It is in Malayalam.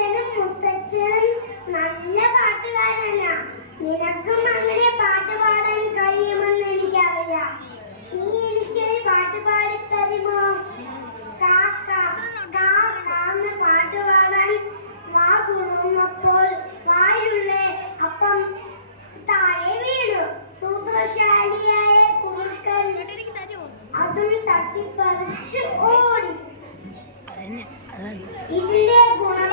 അച്ഛനും മുത്തച്ഛനും നല്ല പാട്ടുകാരനാ നിനക്കും അങ്ങനെ പാട്ട് പാടാൻ കഴിയുമെന്ന് എനിക്കറിയാം. നീ എനിക്കൊരു പാട്ട് പാടി കാക്ക കാ പാട്ട് പാടാൻ വാ തുറന്നപ്പോൾ വായിലുള്ള അപ്പം താഴെ വീണു. സൂത്രശാലിയായ കുറുക്കൻ അതും തട്ടിപ്പറിച്ച് ഓടി. ഇതിന്റെ ഗുണം